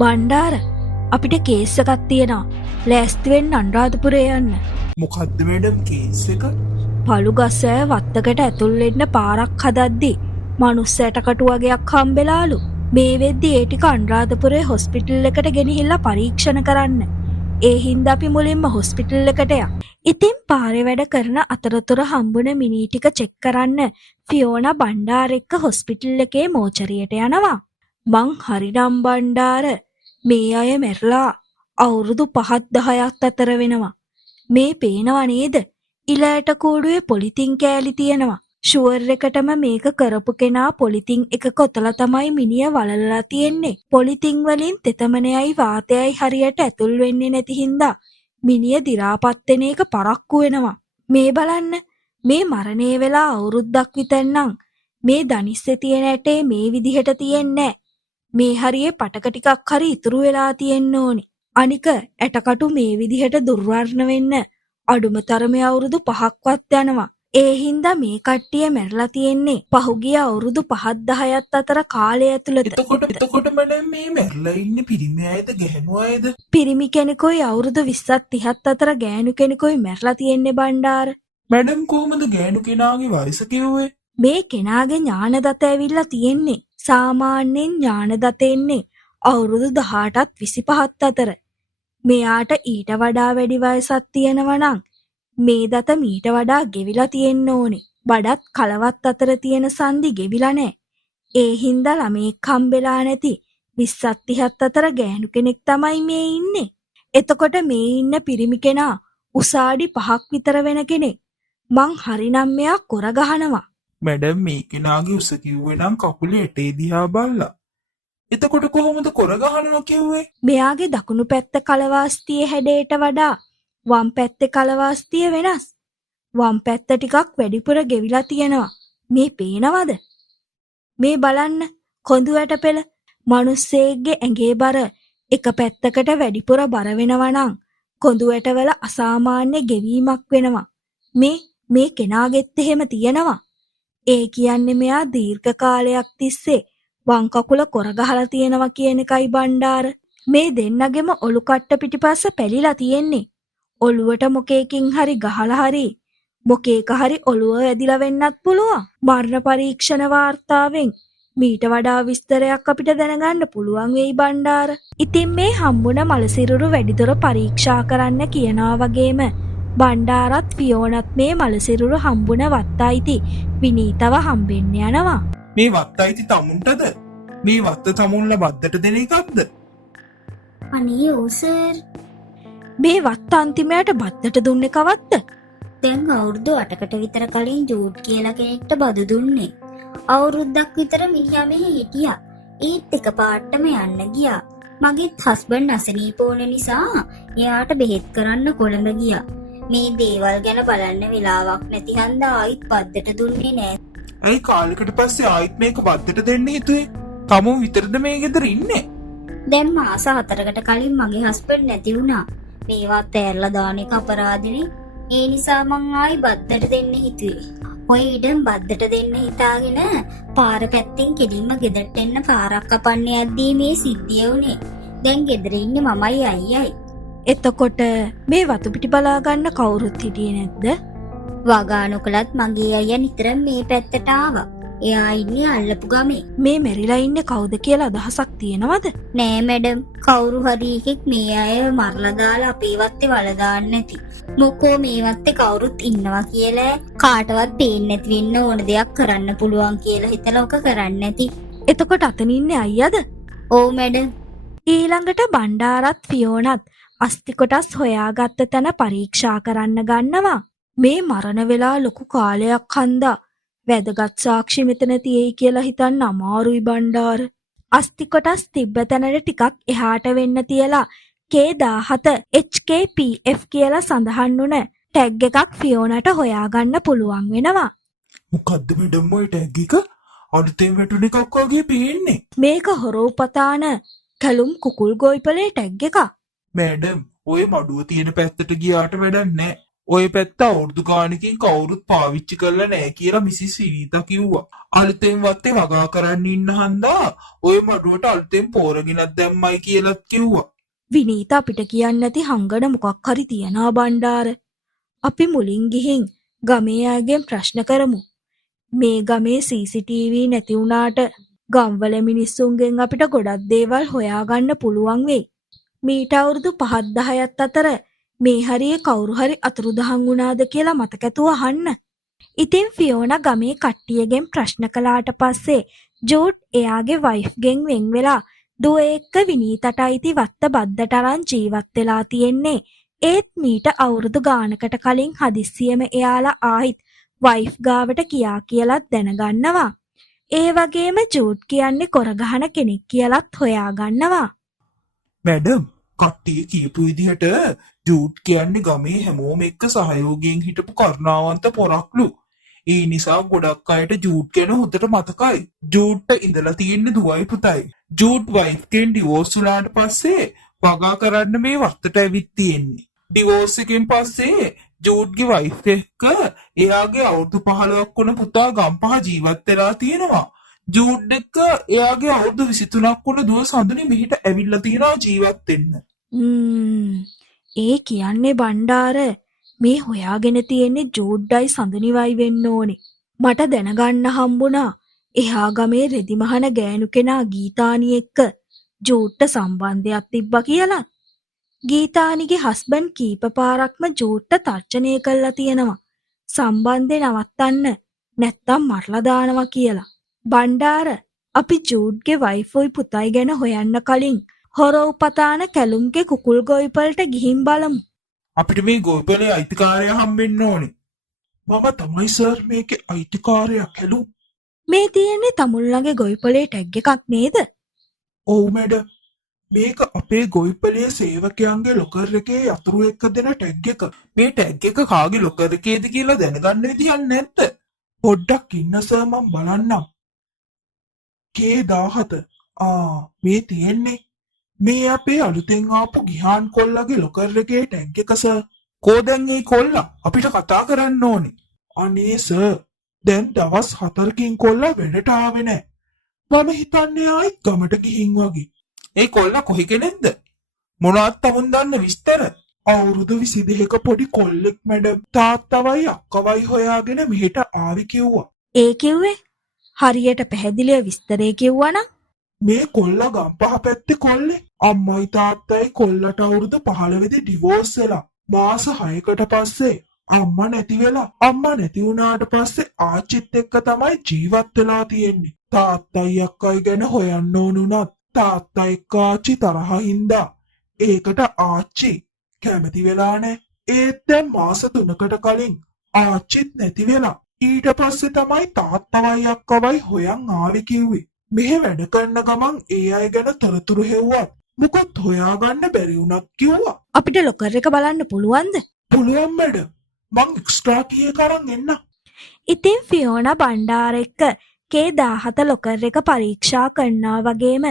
බණ්ඩාර අපිට කේස් එකක් තියෙනවා. ලෑස්ති වෙන්න අනුරාධපුරේ යන්න. මොකද්ද මැඩම් කේස් එක? පළුගස්සෑ වත්තකට ඇතුල් වෙන්න පාරක් හදද්දි මනුස්සයට කටු වගේක් හම්බෙලාලු. මේ වෙද්දි ඒ ටික අනුරාධපුරේ හොස්පිටල් එකට ගෙනහිල්ලා පරීක්ෂණ කරන්න. ඒ හින්දා අපි මුලින්ම හොස්පිටල් එකට යා. ඉතින් පාරේ වැඩ කරන අතරතුර හම්බුන මිනී ටික චෙක් කරන්න ෆියෝනා බණ්ඩාර එක්ක හොස්පිටල් එකේ මෝචරියට යනවා. මං හරිනම් බණ්ඩාර මේ අය මැරලා අවුරුදු 5-10ක් අතර වෙනවා. මේ පේනවා නේද? ඉලෑට කූඩුවේ පොලිතින් කෑලි තියෙනවා. ෂුවර් එකටම මේක කරපු කෙනා පොලිතින් එක කොතලා තමයි මිනිය වලලලා තියෙන්නේ. පොලිතින් වලින් තෙතමනයයි වාතයයි හරියට ඇතුල් වෙන්නේ නැති හින්දා මිනිය දි รา පත් වෙන එක පරක්කු වෙනවා. මේ බලන්න මේ මරණය වෙලා අවුරුද්දක් විතර නම් මේ දනිස්සේ තියෙන ඇටේ මේ විදිහට තියෙන්නේ නැහැ. මේ හරියේ පටක ටිකක් හරි ඉතුරු වෙලා තියෙන්න ඕනි. අනික ඇටකටු මේ විදිහට දුර්වර්ණ වෙන්න අඩුම තරමේ අවුරුදු 5ක්වත් යනවා. ඒ හින්දා මේ කට්ටිය මැරලා තියෙන්නේ පහුගිය අවුරුදු 5-10ක් අතර කාලය ඇතුළත. එතකොට මැඩම් මේ මැරලා ඉන්නේ පිරිමි අයද ගැහණු අයද? පිරිමි කෙනෙකුයි අවුරුදු 20-30ක් අතර ගෑනු කෙනෙකුයි මැරලා තියෙන්නේ බණ්ඩාර. මැඩම් කොහොමද ගෑනු කෙනාගේ වයස කිව්වේ? මේ කෙනාගේ ඥානදත ඇවිල්ලා තියෙන්නේ සාමාන්‍යයෙන් ඥානදත එන්නේ අවුරුදු 18ත් 25ත් අතර. මෙයාට ඊට වඩා වැඩි වයසක් තියෙනවා නම් මේ දත මීට වඩා ගෙවිලා තියෙන්න ඕනේ. බඩත් කලවත් අතර තියෙන සංදි ගෙවිලා නැහැ. ඒ හින්දා ළමෙක් හම්බෙලා නැති 20-30ත් අතර ගෑනු කෙනෙක් තමයි මේ ඉන්නේ. එතකොට මේ ඉන්න පිරිමි කෙනා උසාඩි 5ක් විතර වෙන කෙනෙක්. මං හරිනම් මෙයා කොර ගහනවා. මැඩම් මේ කෙනාගේ උස කිව්වේ නම් කකුලේ ඇටේ දිහා බලලා. එතකොට කොහොමද කොර ගහනවා කිව්වේ? මෙයාගේ දකුණු පැත්ත කලවාස්තියේ හැඩයට වඩා වම් පැත්තේ කලවාස්තිය වෙනස්. වම් පැත්ත ටිකක් වැඩිපුර ගෙවිලා තියෙනවා. මේ පේනවද? මේ බලන්න කොඳු ඇටපෙළ. මිනිස්සෙක්ගේ ඇඟේ බර එක පැත්තකට වැඩිපුර බර වෙනවා නම් කොඳු ඇටවල අසාමාන්‍ය ගෙවීමක් වෙනවා. මේ කෙනාගෙත් එහෙම තියෙනවා. ඒ කියන්නේ මෙයා දීර්ඝ කාලයක් තිස්සේ වම් කකුල කොර ගහලා තියෙනවා කියන එකයි බණ්ඩාර. මේ දෙන්නගෙම ඔලු කට්ට පිටිපස්ස පැලිලා තියෙන්නේ. ඔළුවට මොකේකින් හරි ගහලා හරි මොකේක හරි ඔළුව වැදිලා වෙන්නත් පුළුවන්. මරණ පරීක්ෂණ වාර්තාවෙන් මීට වඩා විස්තරයක් අපිට දැනගන්න පුළුවන් වෙයි බණ්ඩාර. ඉතින් මේ හම්බුන මලසිරුරු වැඩිදුර පරීක්ෂා කරන්න කියනවා වගේම බණ්ඩාරත් ෆියෝනත් මේ මලසිරුරු හම්බුන වත්තයිති විනීතව හම්බෙන්න යනවා. මේ වත්තයිති තමුන්ටද? මේ වත්ත තමුන්ලා බද්දට දෙන එකක්ද? අනේ ඕ සර්. මේ වත්ත අන්තිමයට බද්දට දුන්නේ කවද්ද? දැන් අවුරුදු 8කට විතර කලින් ජූඩ් කියලා කෙනෙක්ට බදු දුන්නේ. අවුරුද්දක් විතර මිනිහා මෙහෙ හිටියා. ඒත් එකපාරටම යන්න ගියා. මගේත් හස්බන්ඩ් අසනීප වුණ නිසා එයාට බෙහෙත් කරන්න කොළඹ ගියා. මේ දේවල් ගැන බලන්න වෙලාවක් නැති හන්දා ආයිත් බද්දට දුන්නේ නෑ. ඇයි කාලෙකට පස්සේ ආයිත් මේක බද්දට දෙන්න හිතුවේ? තමුන් විතරද මේ ගෙදර ඉන්නේ? දැන් මාස 4කට කලින් මගේ හස්බන්ඩ් නැති වුණා. මේවත් ඇරලා දාන එක අපරාධනේ. ඒ නිසා මං ආයි බද්දට දෙන්න හිතුවේ. ඔය ඉඩම් බද්දට දෙන්න හිතාගෙන පාර පැත්තෙන් කෙලින්ම ගෙදරට එන්න පාරක් කපන්න යද්දී මේ සිද්ධිය වුණේ. දැන් ගෙදර ඉන්නේ මමයි අයියයි. එතකොට මේ වතු පිටි බලා ගන්න කවුරුත් හිටියේ නැද්ද? වගා නොකලත් මගේ අයියා නිතරම මේ පැත්තට ආවා. එයා ඉන්නේ අල්ලපු ගමේ. මේ මෙරිලා ඉන්නේ කවුද කියලා අදහසක් තියෙනවද? නෑ මැඩම්, කවුරු හරි එකෙක් මේ අයව මරලා දාලා අපේ වත්තේ වල දාන්න නැති. මොකෝ මේ වත්තේ කවුරුත් ඉන්නවා කියලා කාටවත් පේන්නේ නැති වෙන්න ඕන දෙයක් කරන්න පුළුවන් කියලා හිතලා ඔක කරන්නේ නැති. එතකොට අතන ඉන්නේ අයියාද? ඔව් මැඩම්. ඊළඟට බණ්ඩාරත් ෆියෝනත් අස්ති කොටස් හොයාගත්ත තැන පරීක්ෂා කරන්න ගන්නවා. මේ මරණ වෙලා ලොකු කාලයක් හන්දා වැදගත් සාක්ෂි මෙතන තියෙයි කියලා හිතන්න අමාරුයි බණ්ඩාර. අස්ති කොටස් තිබ්බ තැනට ටිකක් එහාට වෙන්න තියලා K17 HKPF කියලා සඳහන් වුණ ටැග් එකක් ෆියෝනට හොයාගන්න පුළුවන් වෙනවා. මොකද්ද මැඩම් ඔය ටැග් එක? අලුතෙන් වැටුණ එකක් වගේ පේන්නේ. මේක හොරෝපතාන කැලුම් කුකුල් ගොයිපලේ ටැග් එකක්. මැඩම් ඔය මඩුව තියෙන පැත්තට ගියාට වැඩක් නැහැ. ඔය පැත්ත අවුරුදු ගානකින් කවුරුත් පාවිච්චි කරලා නැහැ කියලා මිසිස් විනීතා කිව්වා. අලුතෙන් වත්තේ වගා කරන්න ඉන්න හන්දා ඔය මඩුවට අලුතෙන් පෝරගෙනත් දැම්මයි කියලාත් කිව්වා. විනීතා අපිට කියන්න නැති හංගන මොකක් හරි තියනවා බණ්ඩාර. අපි මුලින් ගිහින් ගමේ අයගෙන් ප්‍රශ්න කරමු. මේ ගමේ CCTV නැති වුණාට ගම්වල මිනිස්සුන්ගෙන් අපිට ගොඩක් දේවල් හොයාගන්න පුළුවන් වෙයි. මීට අවුරුදු 5-10ත් අතර මේ හරියේ කවුරු හරි අතුරුදහන් වුණාද කියලා මතකතුව අහන්න. ඉතින් ෆියෝනා ගමේ කට්ටියගෙන් ප්‍රශ්න කළාට පස්සේ ජූඩ් එයාගේ වයිෆ්ගෙන් වෙන් වෙලා දුව එක්ක විනීතට අයිති වත්ත බද්දට අරන් ජීවත් වෙලා තියෙන්නේ. ඒත් මීට අවුරුදු ගානකට කලින් හදිස්සියෙම එයාලා ආයිත් වයිෆ් ගාවට කියලාත් දැනගන්නවා. ඒ වගේම ජූඩ් කියන්නේ කොරගහන කෙනෙක් කියලාත් හොයාගන්නවා. මැඩම් කට්ටිය කියපු විදිහට ජූඩ් කියන්නේ ගමේ හැමෝම එක්ක සහයෝගයෙන් හිටපු කරුණාවන්ත පොරක්ලු. ඒ නිසා ගොඩක් අයට ජූඩ් ගැන හොඳට මතකයි. ජූඩ්ට ඉඳලා තියෙන්නේ දුවයි පුතයි. ජූඩ් වයිෆ්ගෙන් ඩිවෝර්ස් වුණාට පස්සේ වගා කරන්න මේ වත්තට ඇවිත් තියෙන්නේ. ඩිවෝර්ස් එකෙන් පස්සේ ජූඩ්ගේ වයිෆ් එක්ක එයාගේ අවුරුදු 15ක් වුණ පුතා ගම්පහ ජීවත් වෙලා තියෙනවා. ජූඩ් එක්ක එයාගේ අවුරුදු 23ක් වුණ දුව සඳුනි මෙහෙට ඇවිල්ලා තියෙනවා ජීවත් වෙන්න. ඒ කියන්නේ බණ්ඩාර මේ හොයාගෙන තියෙන්නේ ජූඩ්ඩයි සඳුනිවයි වෙන්න ඕනේ. මට දැනගන්න හම්බුණා එහා ගමේ රෙදි මහන ගෑනු කෙනා ගීතානි එක්ක ජූඩ්ට සම්බන්ධයක් තිබ්බා කියලා. ගීතානිගේ හස්බන්ඩ් කීප පාරක්ම ජූඩ්ට තර්ජනය කළා තියෙනවා. සම්බන්ධේ නවත්තන්න නැත්තම් මරලා දානවා කියලා. බණ්ඩාර අපි ජූඩ්ගේ වයිෆුයි පුතයි ගැන හොයන්න කලින් හොරව් කැලුම්ගේ කුකුල් ගොවිපලට ගිහින් බලමු. අපිට මේ ගොවිපලේ අයිතිකාරයා හම්බෙන්න ඕනේ. මම තමයි සර් මේකේ අයිතිකාරයා කැලුම්. මේ තියෙන්නේ තමුල්ලගේ ගොවිපලේ ටැග් එකක් නේද? ඔව් මැඩම්. මේක අපේ ගොවිපලේ සේවකයන්ගේ ලොකර් එකේ යතුරු එක්ක දෙන ටැග් එක. මේ ටැග් එක කාගේ ලොකර් එකේද කියලා දැනගන්න විදියක් නැද්ද? පොඩ්ඩක් ඉන්න සර් මම බලන්නම්. K17. මේ තියෙන්නේ මේ අපේ අලුතෙන් ආපු ගිහාන් කොල්ලගේ ලොකර් එකේ ටැග් එක සර්. කොහෙන්ද මේ කොල්ලා? අපිට කතා කරන්න ඕනේ. අනේ සර් දැන් දවස් 4කින් කොල්ලා වැඩට ආවේ නැහැ. මම හිතන්නේ ආයිත් ගමට ගිහින් වගේ. ඒ කොල්ලා කොහි කෙනෙක්ද? මොනවත් තමුන් දන්න විස්තර? අවුරුදු 22ක පොඩි කොල්ලෙක් මැඩම්. තාත්තවයි අක්කවයි හොයාගෙන මෙහෙට ආවි කිව්වා. ඒ කිව්වේ හරියට පැහැදිලිව විස්තරේ කිව්වනම් මේ කොල්ලා ගම්පහ පැත්තේ කොල්ලේ. අම්මයි තාත්තයි කොල්ලට අවුරුදු 15 ඩිවෝර්ස් වෙලා. මාස 6කට පස්සේ අම්මා නැති වෙලා. අම්මා නැති වුණාට පස්සේ ආච්චිත් එක්ක තමයි ජීවත් වෙලා තියෙන්නේ. තාත්තයි අක්කයි ගැන හොයන්න ඕනුණත් තාත්තා එක්ක ආච්චි තරහා හින්දා ඒකට ආච්චි කැමති වෙලා නැහැ. ඒත් දැන් මාස 3කට කලින් ආච්චිත් නැති වෙලා. ඊට පස්සේ තමයි තාත්තවයි අක්කවයි හොයන් ආවේ කිව්වේ. මෙහෙ වැඩ කරන ගමන් ඒ අය ගැන තොරතුරු හෙව්වත් මොකත් හොයාගන්න බැරි වුණත් කිව්වා. අපිට ලොකර් එක බලන්න පුළුවන්ද? පුළුවන් මැඩම්. මං එක්ස්ට්‍රා කී එක අරන් එන්න. ඉතින් ෆියෝනා බණ්ඩාර එක්ක K17 ලොකර් එක පරීක්ෂා කරනවා වගේම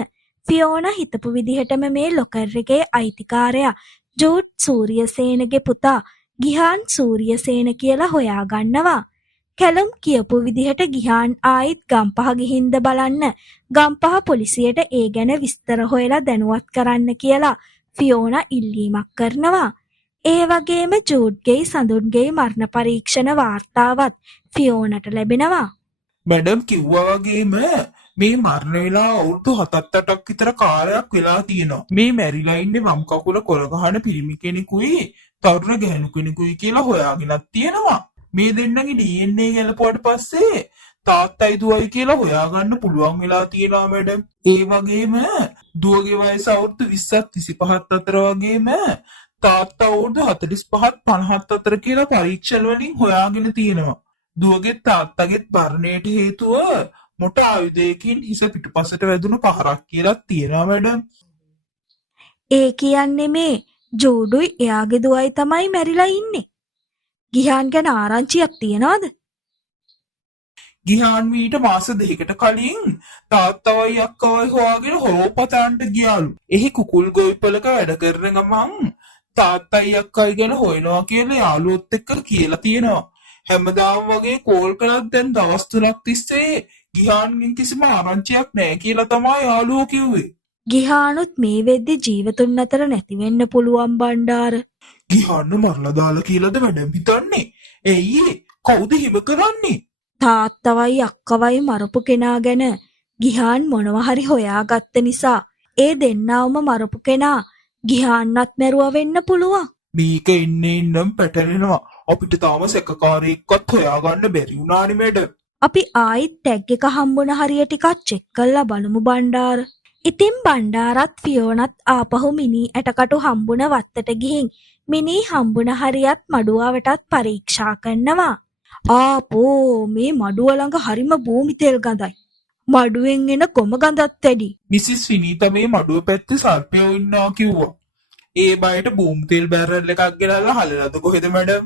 ෆියෝනා හිතපු විදිහටම මේ ලොකර් එකේ අයිතිකාරයා ජූඩ් සූරියසේනගේ පුතා ගිහාන් සූරියසේන කියලා හොයාගන්නවා. කැලුම් කියපු විදිහට ගිහාන් ආයිත් ගම්පහ ගිහින්ද බලන්න ගම්පහ පොලිසියට ඒ ගැන විස්තර හොයලා දැනුවත් කරන්න කියලා ෆියෝනා ඉල්ලීමක් කරනවා. ඒ වගේම ජූඩ්ගේ සඳුන්ගේ මරණ පරීක්ෂණ වාර්තාවත් ෆියෝනට ලැබෙනවා. මැඩම් කිව්වා වගේම මේ මරණ වෙලා අවුරුදු 7-8ක් විතර කාලයක් වෙලා තියෙනවා. මේ මැරිලා ඉන්නේ වම් කකුල කොළ ගහන පිරිමි කෙනෙකුයි තරුණ ගැහණු කෙනෙකුයි කියලා හොයාගෙනත් තියෙනවා. මේ දෙන්නගේ DNA ගැලපුවාට පස්සේ තාත්තයි දුවයි කියලා හොයාගන්න පුළුවන් වෙලා තියෙනවා මැඩම්. ඒ වගේම දුවගේ වයස අවුරුදු 20ත් 25ත් අතර වගේම තාත්තා අවුරුදු 45ත් 50ත් අතර කියලා පරීක්ෂණ වලින් හොයාගෙන තියෙනවා. දුවගේ තාත්තගේ මරණයට හේතුව මොට ආයුධයකින් හිස පිටුපසට වැදුණු පහරක් කියලා තියෙනවා මැඩම්. ඒ කියන්නේ මේ ජූඩුයි එයාගේ දුවයි තමයි මැරිලා ඉන්නේ. ගිහාන් ගැන ආරංචියක් තියනවද? ගිහාන් මීට මාස 2කට කලින් තාත්තවයි අක්කවයි හොයාගෙන හොරෝපතන්ට ගියාලු. එහි කුකුල් ගොවිපලක වැඩ කරන ගමන් තාත්තයි අක්කයි ගැන හොයනවා කියලා යාළුවොත් එක්ක කියලා තියෙනවා. හැමදාම වගේ කෝල් කළත් දැන් දවස් 3ක් තිස්සේ ගිහාන්ගෙන් කිසිම ආරංචියක් නැහැ කියලා තමයි යාළුවෝ කිව්වේ. ගිහානුත් මේ වෙද්දි ජීවතුන් අතර නැති වෙන්න පුළුවන් බණ්ඩාර. ගිහාන්න මරලා දාලා කියලාද වැඩම හිතන්නේ? එයි කවුද හිම කරන්නේ? තාත්තවයි අක්කවයි මරපු කෙනා ගැන ගිහාන් මොනවා හරි හොයාගත්ත නිසා ඒ දෙන්නවම මරපු කෙනා ගිහාන්නත් මැරුවා වෙන්න පුළුවන්. මේක ඉන්නම් පැටලෙනවා. අපිට තාම සැකකාරයෙක්වත් හොයාගන්න බැරි වුණානේ මැඩම්. අපි ආයිත් ටැග් එක හම්බුන හරිය ටිකක් චෙක් කරලා බලමු බණ්ඩාර. ඉතින් බණ්ඩාරත් ෆියෝනත් ආපහු මිනී ඇටකටු හම්බුන වත්තට ගිහින් මිනී හම්බුන හරියත් මඩුවවටත් පරීක්ෂා කරනවා. ආපෝ මේ මඩුව ළඟ හරිම භූමි තෙල් ගඳයි. මඩුවෙන් එන කොම ගඳත් වැඩි. මිසිස් විනීතා මේ මඩුව පැත්තේ සර්පයෝ ඉන්නවා කිව්වා. ඒ බයට බූම් තෙල් බැරල් එකක් ගෙනල්ලා හලලාද කොහෙද මැඩම්?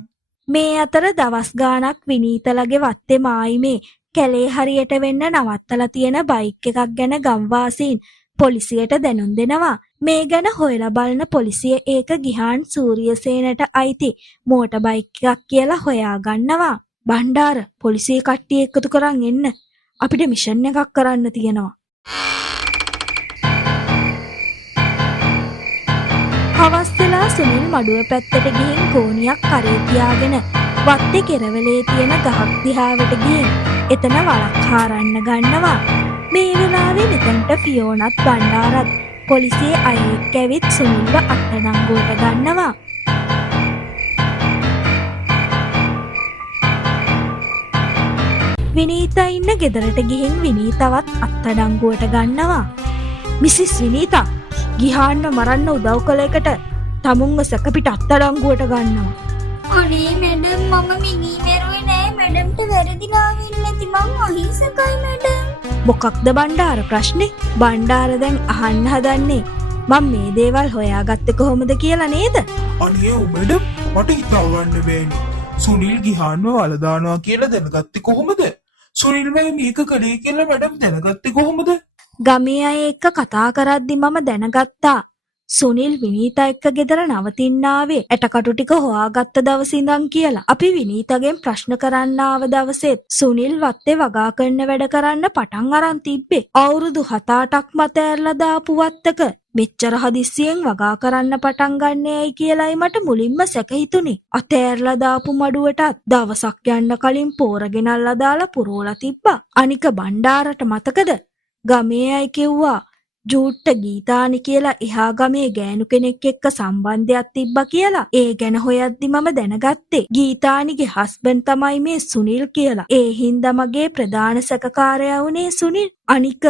මේ අතර දවස් ගාණක් විනීතලගේ වත්තේ මායිමේ කැලේ හරියට වෙන්න නවත්තලා තියෙන බයික් එකක් ගැන ගම්වාසීන් පොලිසියට දැනුම් දෙනවා. මේ ගැන හොයලා බලන පොලිසිය ඒක ගිහාන් සූරියසේනට අයිති මෝටර් බයික් එකක් කියලා හොයා ගන්නවා. බණ්ඩාර පොලිසිය කට්ටිය එකතු කරන් එන්න. අපිට මිෂන් එකක් කරන්න තියෙනවා. හවස් වෙලා සුනිල් මඩුව පැත්තට ගිහින් කෝණියක් කරේ තියාගෙන වත්තේ කෙරවලේ තියෙන ගහක් දිහාවට ගිහින් එතන වලක් හරන්න ගන්නවා. මේ වෙලාවේ මෙතනට ෆියෝනත් බණ්ඩාරත් පොලිසියේ අයෙක් ඇවිත් සුනිල්ව අත්අඩංගුවට ගන්නවා. විනීතා ඉන්න ගෙදරට ගිහින් විනීතවත් අත්අඩංගුවට ගන්නවා. මිසිස් විනීතා ගිහාන්න මරන්න උදව් කළ එකට තමුන්ව සැකපිට අත්අඩංගුවට ගන්නවා. අනේ මැඩම් මම මිනී මැරුවේ නෑ. මැඩම්ට වැරදිලා වෙන්නේ නැති මං අහිංසකයි මැඩම්. මොකක්ද බණ්ඩාර ප්‍රශ්නේ? බණ්ඩාර දැන් අහන්න හදන්නේ මම මේ දේවල් හොයාගත්තේ කොහොමද කියලා නේද? අනේ ඔව් මැඩම් මට හිතාගන්න බෑනේ. සුනිල් ගිහාන්ව වල දානවා කියලා දැනගත්තේ කොහොමද? සුනිල් මේක කළේ කියලා මැඩම් දැනගත්තේ කොහොමද? ගමේ අය එක්ක කතා කරද්දි මම දැනගත්තා සුනිල් විනීතා එක්ක ගෙදර නවතින්න ආවේ ඇටකටු ටික හොයාගත්ත දවසේ ඉඳන් කියලා. අපි විනීතාගෙන් ප්‍රශ්න කරන්න ආව දවසෙත් සුනිල් වත්තේ වගා කරන වැඩ කරන්න පටන් අරන් තිබ්බේ. අවුරුදු 7-8ක් මත ඇරලා දාපු වත්තක මෙච්චර හදිස්සියෙන් වගා කරන්න පටන් ගන්නේ ඇයි කියලායි මට මුලින්ම සැක හිතුනේ. අතෑරලා දාපු මඩුවටත් දවසක් යන්න කලින් පෝර ගෙනල්ලා දාලා පුරවලා තිබ්බා. අනික බණ්ඩාරට මතකද? ගමේ අය කිව්වා ජූට්ට ගීතානි කියලා එහා ගමේ ගෑනු කෙනෙක් එක්ක සම්බන්ධයක් තිබ්බා කියලා. ඒ ගැන හොයද්දි මම දැනගත්තේ ගීතානිගේ හස්බන්ඩ් තමයි මේ සුනිල් කියලා. ඒ හින්දා මගේ ප්‍රධාන සැකකාරයා වුණේ සුනිල්. අනික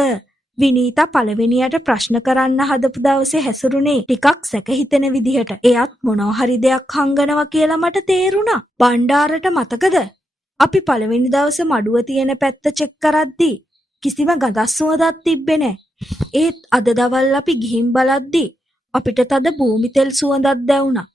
විනීතා පළවෙනියට ප්‍රශ්න කරන්න හදපු දවසේ හැසිරුනේ ටිකක් සැක හිතෙන විදිහට. එයත් මොනවා හරි දෙයක් හංගනවා කියලා මට තේරුණා. බණ්ඩාරට මතකද? අපි පළවෙනි දවසේ මඩුව තියෙන පැත්ත චෙක් කරද්දි කිසිම ගඳක් සුවඳක් තිබ්බේ නැහැ. ඒත් අද දවල් අපි ගිහින් බලද්දි අපිට තද භූමි තෙල් සුවඳක් දැවුණා.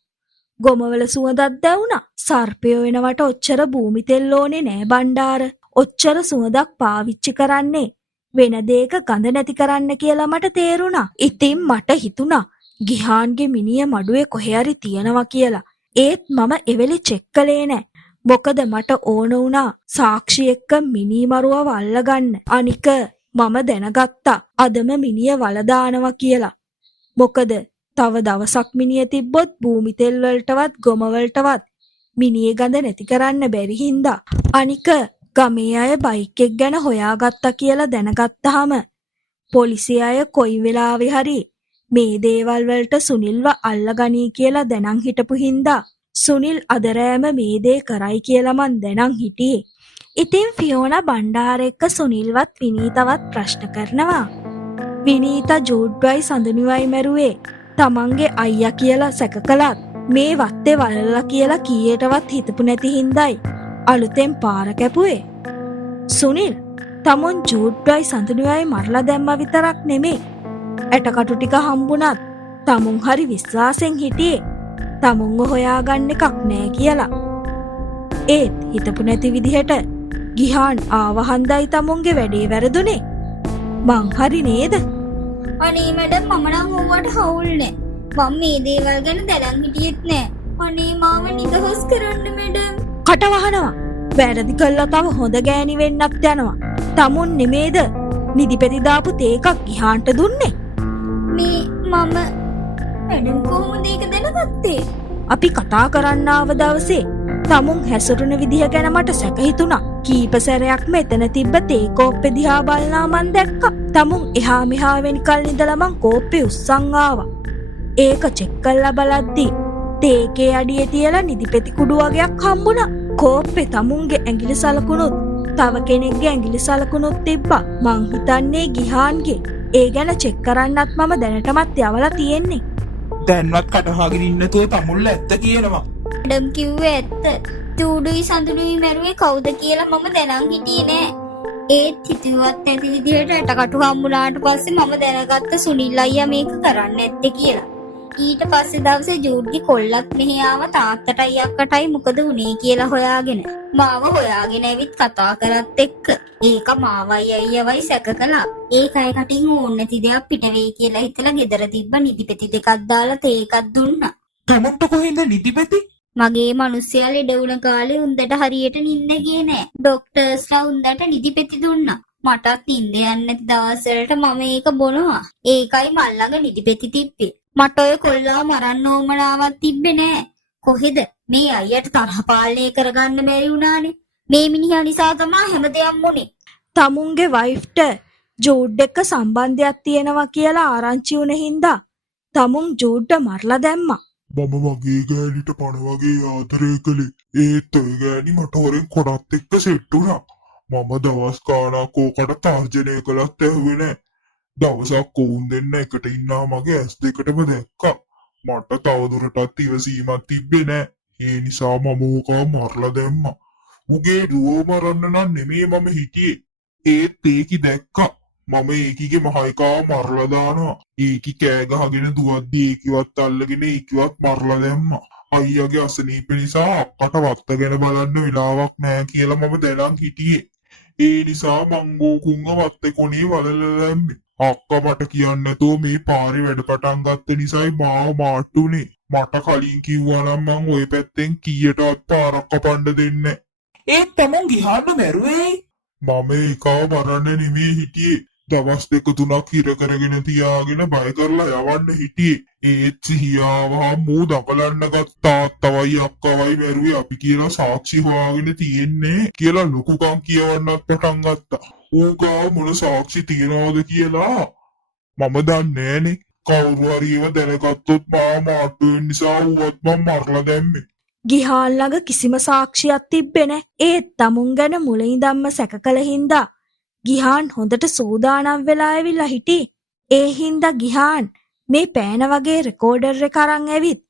ගොමවල සුවඳක් දැවුණා. සර්පයෝ වෙනවට ඔච්චර භූමි තෙල් ඕනේ නෑ බණ්ඩාර. ඔච්චර සුවඳක් පාවිච්චි කරන්නේ වෙන දෙයක ගඳ නැති කරන්න කියලා මට තේරුණා. ඉතින් මට හිතුණා ගිහාන්ගේ මිනිය මඩුවේ කොහේ හරි තියනවා කියලා. ඒත් මම එවෙලෙ චෙක් කළේ නෑ. මොකද මට ඕන වුණා සාක්ෂි එක්ක මිනී මරුවව අල්ලගන්න. අනික මම දැනගත්තා අදම මිනිය වල දානවා කියලා. මොකද තව දවසක් මිනිය තිබ්බොත් භූමි තෙල් වලටවත් ගොම වලටවත් මිනියේ ගඳ නැති කරන්න බැරි හින්දා. අනික ගමේ අය බයික් එක ගැන හොයාගත්තා කියලා දැනගත්තාම පොලිසිය අය කොයි වෙලාවෙ හරි මේ දේවල් වලට සුනිල්ව අල්ලගනී කියලා දැනන් හිටපු හින්දා සුනිල් අද රෑම මේ දේ කරයි කියලා මං දැනන් හිටියේ. ඉතින් ෆියෝනා බණ්ඩාර එක්ක සුනිල්වත් විනීතවත් ප්‍රශ්න කරනවා. විනීතා ජූඩ්වයි සඳනුවයි මැරුවේ තමන්ගේ අයියා කියලා සැක කළත් මේ වත්තේ වලල්ලා කියලා කීයටවත් හිතපු නැති හින්දායි අලුතෙන් පාර කැපුවේ. සුනිල් තමන් ජූඩ්වයි සඳනුවයි මරලා දැම්මා විතරක් නෙමෙයි. ඇටකටු ටික හම්බුණත් තමුන් හරි විශ්වාසෙන් හිටියේ තමුන්ව හොයාගන්න එකක් නෑ කියලා. ඒත් හිතපු නැති විදිහට ගිහාන් ආවහන්දයි තමුන්ගේ වැඩේ වැරදුනේ. මං හරි නේද? අනේ මැඩම් මම නම් ඕවට හවුල් නෑ. මම මේ දේවල් ගැන දැනන් හිටියෙත් නෑ. අනේ මාව නිදහස් කරන්න මැඩම්. කටවහනවා. වැරදි කළා තව හොඳ ගෑණි වෙන්නත් යනවා. tamun නෙමේද නිදිපෙති දාපු තේ එකක් ගිහාන්ට දුන්නේ. මේ මම මැඩම් කොහොමද ඒක දැනගත්තේ? අපි කතා කරන්න ආව දවසේ tamun හැසිරුණ විදිහ ගැන මට සැක හිතුණා. කීප සැරයක් මෙතන තිබ්බ තේ කෝප්පේ දිහා බලනා මන් දැක්කා. tamun එහා මෙහා වෙනිකල් ඉඳලා මං කෝප්පේ උස්සන් ආවා. ඒක චෙක් කරලා බලද්දි තේකේ අඩියේ තියලා නිදිපෙති කුඩු වගේක් හම්බුණා. කෝප්පේ tamunගේ ඇඟිලි සලකුණුත් තව කෙනෙක්ගේ ඇඟිලි සලකුණුත් තිබ්බා. මං හිතන්නේ ගිහාන්ගේ. ඒ ගැන චෙක් කරන්නත් මම දැනටමත් යවලා තියෙන්නේ. දැන්වත් කටහාගෙන ඉන්නතෝ තමුල්ල ඇත්ත කියනවා. මැඩම් කිව්වේ ඇත්ත. චූඩුයි සඳුනුයි මැරුවේ කවුද කියලා මම දැනන් හිටියේ නෑ. ඒත් හිතුවත් නැති විදිහට ඇටකටු හම්බුනාට පස්සේ මම දැනගත්ත සුනිල් අයියා මේක කරන්නේ නැත්තේ කියලා. ඊට පස්සේ දවසේ ජූඩ්ගේ කොල්ලත් මෙහි ආව තාත්තටයි අක්කටයි මොකද වුනේ කියලා හොයාගෙන. මාව හොයාගෙන ඇවිත් කතා කරත් එක්ක ඒක මාවයි අයියවයි සැක කළා. ඒක අය කටින් ඕන නැති දෙයක් පිට වෙයි කියලා හිතලා ගෙදර තිබ්බ නිදිපෙති දෙකක් දාලා තේ එකක් දුන්නා. තමුන්ට කොහෙන්ද නිදිපෙති? මගේ මිනිස්සයා ලෙඩ වුණ කාලේ උන්දට හරියට නිින්ද ගියේ නෑ. ડોක්ටර්ස්ලා උන්දට නිදිපෙති දුන්නා. මටත් නිින්ද යන්නේ නැති දවස්වලට මම ඒක බොනවා. ඒකයි මල් ළඟ නිදිපෙති තිබ්බේ. මට ඔය කොල්ලා මරන්න ඕමනාවක් තිබ්බේ නෑ. කොහෙද මේ අයියට තරහ පාලනය කරගන්න බැරි වුණානේ. මේ මිනිහා නිසා තමයි හැමදේම වුනේ. tamunගේ වයිෆ්ට ජූඩ් එක්ක සම්බන්ධයක් තියෙනවා කියලා ආරංචි වුණ හින්දා tamun ජූඩ්ට මරලා දැම්මා. මම මගේ ගෑනිට පණ වගේ ආදරය කළේ. ඒත් ඔය ගෑනි මට හොරෙන් කොටත් එක්ක සෙට් වුණා. මම දවස් ගාණක් ඕකට තර්ජනය කළත් ඇහුවේ නෑ. දවසක් ඔවුන් දෙන්න එකට ඉන්නා මගේ ඇස් දෙකටම දැක්කා. මට තවදුරටත් ඉවසීමක් තිබ්බේ නෑ. ඒ නිසා මම ඕකව මරලා දැම්මා. උගේ දුව මරන්න නම් නෙමෙයි මම හිටියේ. ඒත් ඒකි දැක්කා. මම ඒකිගේ මහයිකාව මරලා දානවා. ඒකි කෑ ගහගෙන දුවද්දි ඒකිවත් අල්ලගෙන ඒකිවත් මරලා දැම්මා. අයියාගේ අසනීප නිසා අක්කට වත්තගෙන බලන්න වෙලාවක් නෑ කියලා මම දැනන් හිටියේ. ඒ නිසා මං ඕකුංග වත්තේ කොනේ වලලා දැම්මේ. අක්කා මට කියන්නේ නැතුව මේ පාරේ වැඩ පටන් ගත්ත නිසායි මාව මාට්ටුනේ. මට කලින් කිව්වා නම් මං ওই පැත්තෙන් කීයටවත් පාරක් කපන්න දෙන්නේ. ඒත් තමුන් ගිහාන්න මැරුවේ. මම ඒකව මරන්න නෙමෙයි හිටියේ. දවස් දෙක තුනක් හිර කරගෙන තියාගෙන බය කරලා යවන්න හිටියේ. ඒත් සිහියාවහා මූ දකලන්න ගත්තා. තාත්තවයි අක්කවයි මැරුවේ අපි කියලා සාක්ෂි හොයාගෙන තියෙන්නේ කියලා ලොකුකම් කියවන්නත් පටන් ගත්තා. ඌගාව මොන සාක්ෂි තියනවද කියලා මම දන්නේ නෑනේ. කවුරු හරි ඒව දැනගත්තොත් මාව මාට්ටු වෙන නිසා ඌවත් මම මරලා දැම්මේ. ගිහාන් ළඟ කිසිම සාක්ෂියක් තිබ්බේ නෑ. ඒත් tamun ගැන මුලින්දම්ම සැක කළ හින්දා ගිහාන් හොඳට සූදානම් වෙලා ඇවිල්ලා හිටියේ. ඒ හින්දා ගිහාන් මේ පෑන වගේ රෙකෝඩර් එක අරන් ඇවිත්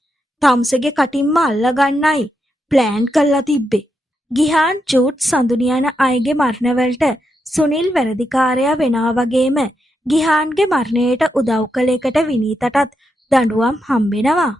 තම්සගේ කටින්ම අල්ලගන්නයි ප්ලෑන් කරලා තිබ්බේ. ගිහාන් ජූඩ් සඳුනි යන අයගේ මරණවලට සුනිල් වැරදිකාරයා වෙනවා වගේම ගිහාන්ගේ මරණයට උදව් කළ එකට විනීතටත් දඬුවම් හම්බෙනවා.